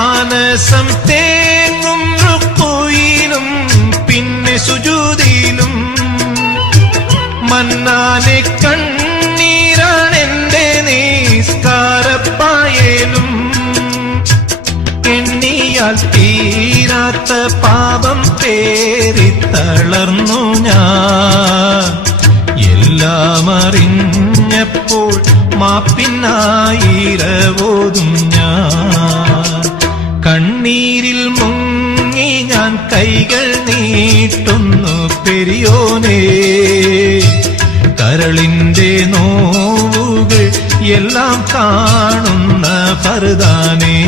മാനസം തേങ്ങും റുക്കൂയിലും പിന്നെ സുജൂദിലും മന്നാനെ കണ്ണീരാണെന്റെ നിസ്കാരപ്പായേലും എണ്ണിയാൽ തീരാത്ത പാപം പേരിത്തളർന്നു ഞാൻ എല്ലാം അറിഞ്ഞപ്പോൾ മാപ്പിനായിരവോതും ഞാൻ കണ്ണീരിൽ മുങ്ങി ഞാൻ കൈകൾ നീട്ടുന്നു പെരിയോനേ കരളിന്റെ നോവുകൾ എല്ലാം കാണുന്ന ഫർദാനേ